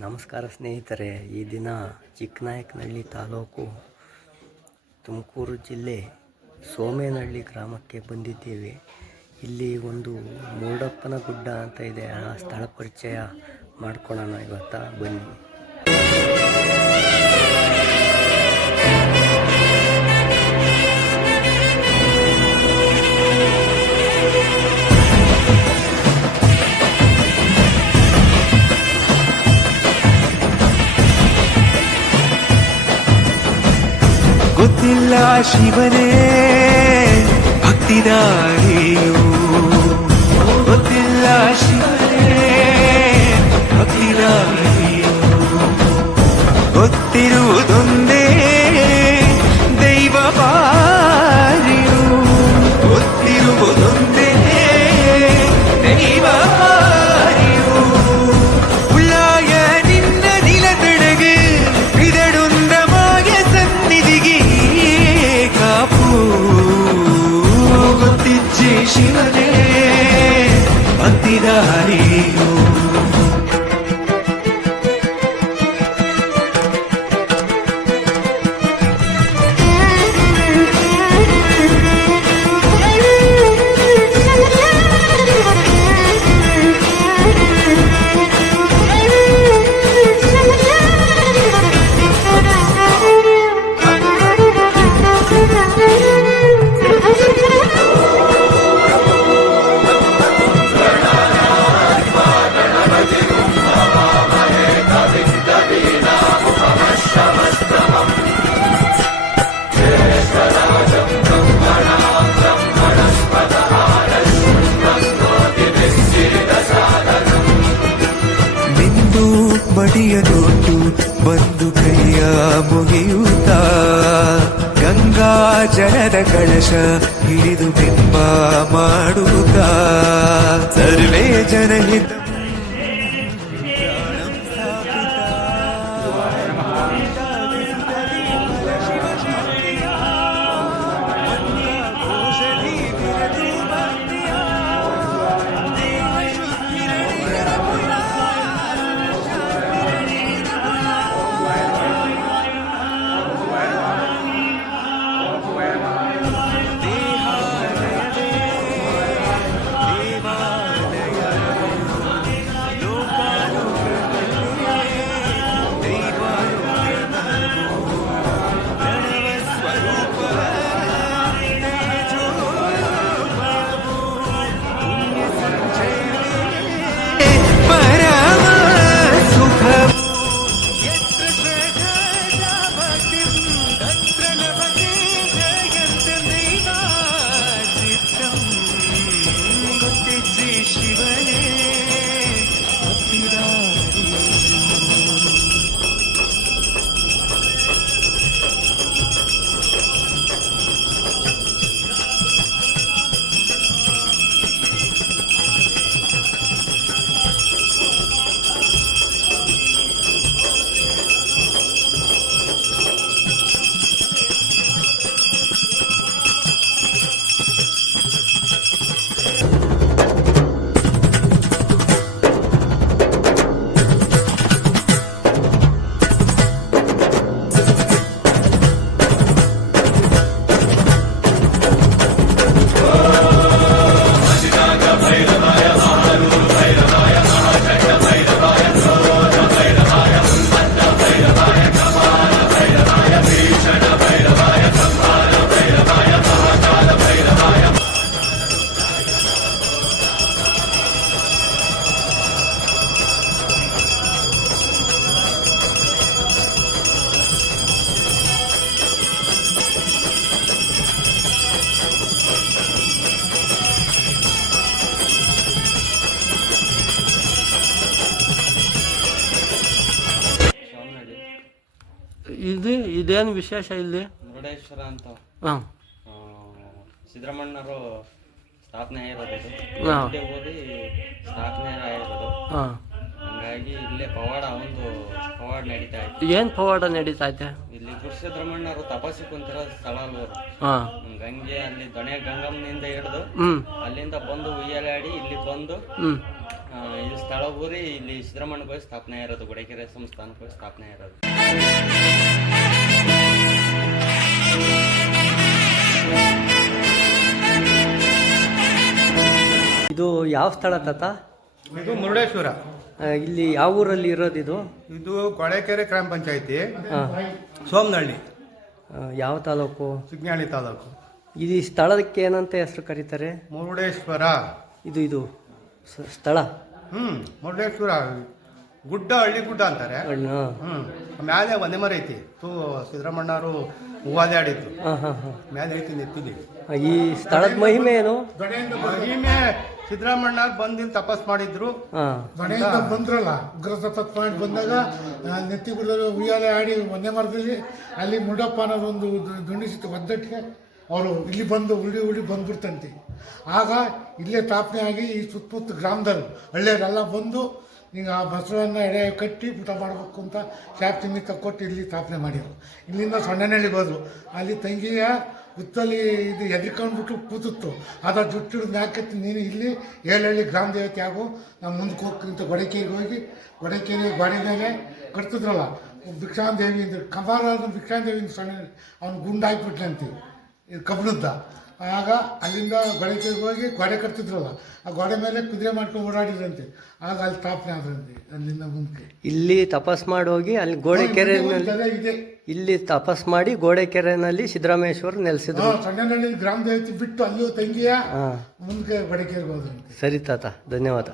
ನಮಸ್ಕಾರ ಸ್ನೇಹಿತರೆ. ಈ ದಿನ ಚಿಕ್ಕನಾಯಕನಹಳ್ಳಿ ತಾಲೂಕು ತುಮಕೂರು ಜಿಲ್ಲೆ ಸೋಮೇನಹಳ್ಳಿ ಗ್ರಾಮಕ್ಕೆ ಬಂದಿದ್ದೇವೆ. ಇಲ್ಲಿ ಒಂದು ಮೂಡಪ್ಪನ ಗುಡ್ಡ ಅಂತ ಇದೆ. ಆ ಸ್ಥಳ ಪರಿಚಯ ಮಾಡ್ಕೊಳ್ಳೋಣ ಇವತ್ತ, ಬನ್ನಿ. ಗೊತ್ತಿಲ್ಲ ಶಿವನೇ ಭಕ್ತಿದಾರಿಯು, ಗೊತ್ತಿಲ್ಲ ಶಿವನೇ ಭಕ್ತಿದಾರಿಯು, ಗೊತ್ತಿರುವುದೊಂದೇ ದೈವ ಪಾರಿಯು, ಗೊತ್ತಿರುವುದೊಂದೇ ದೈವ ಪಾರಿಯು. ಉಳ್ಳಾಯ ನಿನ್ನ ನಿಲದೆಡೆಗೆ ಬಿದಡುಂದ ಮಾಯ ಸನ್ನಿಧಿಗೆ ಕಾಪು, ಗೊತ್ತಿಜ್ಜೆ ಶಿವನೇ ಭಕ್ತಿದಾರಿಯು. ಮಡಿಯ ನೋಟು ಬಂದು ಕೈಯ ಮುಗಿಯುತ್ತ, ಗಂಗಾ ಜಲದ ಕಳಶ ಹಿಡಿದು ಬಿಂಬ ಮಾಡುತ್ತ, ಸರ್ವೇ ಜನಹಿತ ಇದೇನು ವಿಶೇಷ ಇಲ್ಲಿ? ಮುರುಡೇಶ್ವರ ಅಂತ ಹಾಂ, ಸಿದ್ದರಾಮಣ್ಣರು ಸ್ಥಾಪನೆ ಆಗಿರೋದು, ಹಾಂ ಓದಿ ಸ್ಥಾಪನೆ ಆಗಿರೋದು. ಹಾಂ, ಹಂಗಾಗಿ ಇಲ್ಲೇ ಪವಾಡ ನಡೀತಾ ಇತ್ತು. ಏನು ಪವಾಡ ನಡೀತಾ ಐತೆ ಇಲ್ಲಿ ಗುರುಸಿದ್ದರಾಮಣ್ಣರು ತಪಸ್ಸಿ ಕುಂತಿರೋ ಸ್ಥಳ ಅಲ್ವರು. ಹಾಂ, ಗಂಗೆ ಅಲ್ಲಿ ದೊಣೆ ಗಂಗಮ್ಮನಿಂದ ಹಿಡಿದು ಅಲ್ಲಿಂದ ಬಂದು ಉಯ್ಯಾಲಾಡಿ ಇಲ್ಲಿ ಬಂದು ಇದು ಸ್ಥಳ ಊರಿ ಇಲ್ಲಿ ಸಿದ್ದರಾಮಣ್ಣಗೆ ಹೋಗಿ ಸ್ಥಾಪನೆ ಇರೋದು, ಗುಡೇಕೆರೆ ಸಂಸ್ಥಾನಕ್ಕೆ ಹೋಗಿ ಸ್ಥಾಪನೆ ಇರೋದು. ಇದು ಯಾವ ಸ್ಥಳ ತಾತ? ಇದು ಮುರುಡೇಶ್ವರ. ಇಲ್ಲಿ ಯಾವ ಊರಲ್ಲಿ ಇರೋದು ಇದು? ಇದು ಕೊಳೆಕೆರೆ ಗ್ರಾಮ ಪಂಚಾಯತಿ, ಹಾಂ. ಸೋಮನಹಳ್ಳಿ, ಯಾವ ತಾಲೂಕು? ಸುಗ್ನಾಳಿ ತಾಲೂಕು. ಇದು ಈ ಸ್ಥಳಕ್ಕೆ ಏನಂತ ಹೆಸರು ಕರೀತಾರೆ? ಮುರುಡೇಶ್ವರ. ಇದು ಸ್ಥಳ ಮುರುಡೇಶ್ವರ ಗುಡ್ಡ, ಹಳ್ಳಿ ಗುಡ್ಡ ಅಂತಾರೆ. ಮ್ಯಾಲೆ ಒಂದೇ ಮರ ಐತಿ. ಸಿದ್ದರಾಮಣ್ಣವರು ಹೂವಾಲೆ ಆಡಿದ್ದು ಹಾಂ ಹಾಂ ಹಾಂ. ಮ್ಯಾಲೆ ಐತಿ ನೆತ್ತಿಲಿ. ಈ ಸ್ಥಳದ ಮಹಿಮೆ ಏನು? ಮಹಿಮೆ ಸಿದ್ದರಾಮಣ್ಣವ್ರು ಬಂದು ತಪಾಸ್ ಮಾಡಿದ್ರು. ಮನೆಯಿಂದ ಬಂದ್ರಲ್ಲ ಉಗ್ರ ತಪಾಸ್ ಮಾಡಿ ಬಂದಾಗ ನೆತ್ತಿ ಗುಡ್ಡದಲ್ಲಿ ಉಯ್ಯಾಲೆ ಆಡಿ ಒಂದೇ ಮರದಲ್ಲಿ ಅಲ್ಲಿ ಮುಡಪ್ಪ ಅನ್ನೋದು ಒಂದು ದುಂಡಿಸಿತ್ತು ಒದ್ದಟ್ಟಿಗೆ ಅವರು ಇಲ್ಲಿ ಬಂದು ಉಳಿ ಬಂದ್ಬಿಡ್ತಂತೆ. ಆಗ ಇಲ್ಲೇ ಸ್ಥಾಪನೆ ಆಗಿ ಈ ಸುತ್ತಮುತ್ತ ಗ್ರಾಮದಲ್ಲಿ ಹಳ್ಳಿಯರೆಲ್ಲ ಬಂದು ಈಗ ಆ ಬಸವನ್ನ ಎಡೆ ಕಟ್ಟಿ ಊಟ ಮಾಡಬೇಕು ಅಂತ ಶಾಪ್ ತಿನ್ನಿ ತಕ್ಕೊಟ್ಟು ಇಲ್ಲಿ ಸ್ಥಾಪನೆ ಮಾಡಿದ್ರು. ಇಲ್ಲಿಂದ ಸೊಣ್ಣನಹಳ್ಳಿಗೆ ಹೋದ್ರು. ಅಲ್ಲಿ ತಂಗಿಯ ಹುತ್ತಲ್ಲಿ ಇದು ಎದ್ರಿಕೊಂಡ್ಬಿಟ್ಟು ಕೂತಿತ್ತು. ಅದ ಜುಟ್ಟು ಹಿಡಿದು ಮ್ಯಾಕೆತ್ತಿ ನೀನು ಇಲ್ಲಿ ಏಳಹಳ್ಳಿ ಗ್ರಾಮ ದೇವತೆ ಆಗು, ನಾವು ಮುಂದಕ್ಕೆ ಹೋಗ್ತಿಂತ ಗೊಡೆಕೇರಿಗೆ ಹೋಗಿ ಗೊಡೆಕೇರಿ ಗೋಡೆ ಮೇಲೆ ಕಟ್ತಿದ್ರಲ್ಲ ಭಿಕ್ಷಾಂದೇವಿ ಅಂದ್ರೆ ಕಬಾರ ಭಿಕ್ಷಾಂದೇವಿ ಸಣ್ಣ ಅವ್ನು ಗುಂಡಾಕ್ಬಿಟ್ಲಂತೀವಿ ಇದು ಕಬ್ಬಣದ್ದ. ಆಗ ಅಲ್ಲಿಂದ ಗೊಡೆಕೇರಿಗೆ ಹೋಗಿ ಗೋಡೆ ಕಟ್ತಿದ್ರಲ್ಲ ಆ ಗೋಡೆ ಮೇಲೆ ಕುದುರೆ ಮಾಡ್ಕೊಂಡು ಓಡಾಡಿದ್ರಂತೆ. ಆಗ ಅಲ್ಲಿ ಸ್ಥಾಪನೆ ಆದ್ರಂತೆ. ಅಲ್ಲಿಂದ ಮುಂದಕ್ಕೆ ಇಲ್ಲಿ ತಪಾಸ್ ಮಾಡಿ ಹೋಗಿ ಅಲ್ಲಿ ಗೋಡೆಕೆರೆನಲ್ಲಿ ಇದೆ. ಇಲ್ಲಿ ತಪಾಸ್ ಮಾಡಿ ಗೋಡೆಕೆರೆನಲ್ಲಿ ಸಿದ್ದರಾಮೇಶ್ವರ ನೆಲೆಸಿದ್ರು. ಸಣ್ಣನಹಳ್ಳಿ ಗ್ರಾಮ ದೇವತೆ ಬಿಟ್ಟು ಅಲ್ಲಿಯೂ ತಂಗಿಯ ಹಾಂ. ಮುಂದಕ್ಕೆ ಗೊಡೆಕೇರಿಗೆ ಹೋದ್ರಂತೆ. ಸರಿ ತಾತ, ಧನ್ಯವಾದ.